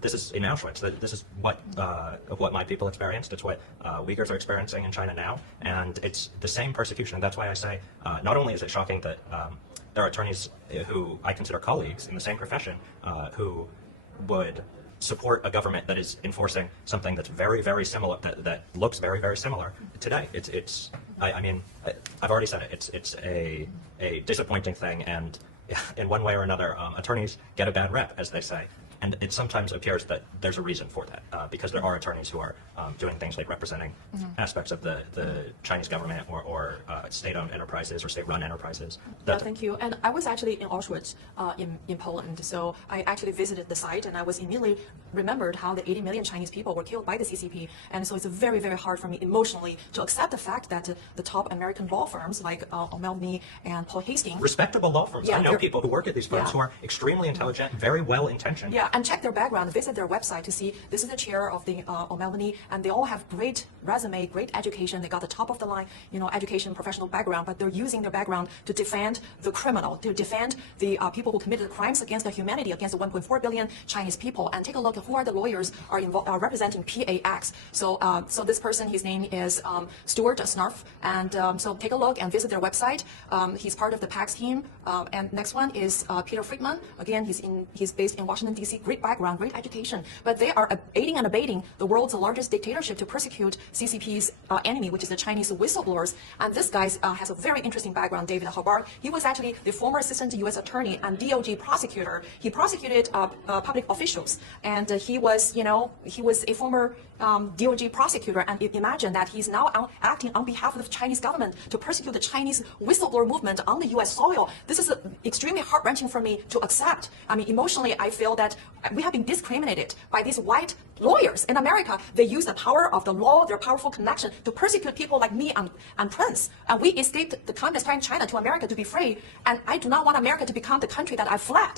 this is in Auschwitz. This is what my people experienced. It's what Uyghurs are experiencing in China now, and it's the same persecution. That's why I say not only is it shocking that there are attorneys who I consider colleagues in the same profession who would support a government that is enforcing something that's very, very similar, that looks very, very similar today. I mean, I've already said it. It's a disappointing thing, and in one way or another, attorneys get a bad rep, as they say. And it sometimes appears that there's a reason for that, because there are attorneys who are doing things like representing aspects of the Chinese government or state-owned enterprises or state-run enterprises. Yeah, thank you. And I was actually in Auschwitz in Poland, so I actually visited the site, and I was immediately remembered how the 80 million Chinese people were killed by the CCP. And so it's very, very hard for me emotionally to accept the fact that the top American law firms like O'Melveny and Paul Hastings, respectable law firms. Yeah, I know people who work at these firms who are extremely intelligent, very well-intentioned. Yeah, and check their background, visit their website to see this is the chair of the O'Melveny, and they all have great resume, great education. They got the top of the line, education, professional background, but they're using their background to defend the criminal, to defend the people who committed crimes against the humanity, against the 1.4 billion Chinese people. And take a look at who are the lawyers are representing PAX. So, so this person, his name is Stuart Snarf, and so take a look and visit their website. He's part of the PAX team. And next one is Peter Friedman. Again, he's based in Washington D.C. Great background, great education, but they are aiding and abetting the world's largest dictatorship to persecute CCP's enemy, which is the Chinese whistleblowers. And this guy has a very interesting background, David Hobart. He was actually the former assistant U.S. attorney and DOJ prosecutor. He prosecuted public officials, and he was a former DOJ prosecutor. And imagine that he's now acting on behalf of the Chinese government to persecute the Chinese whistleblower movement on the U.S. soil. This is extremely heart-wrenching for me to accept. I mean, emotionally, I feel that we have been discriminated by these white lawyers in America. They use the power of the law, their powerful connection, to persecute people like me and Prince. And we escaped the communist China to America to be free. And I do not want America to become the country that I fled.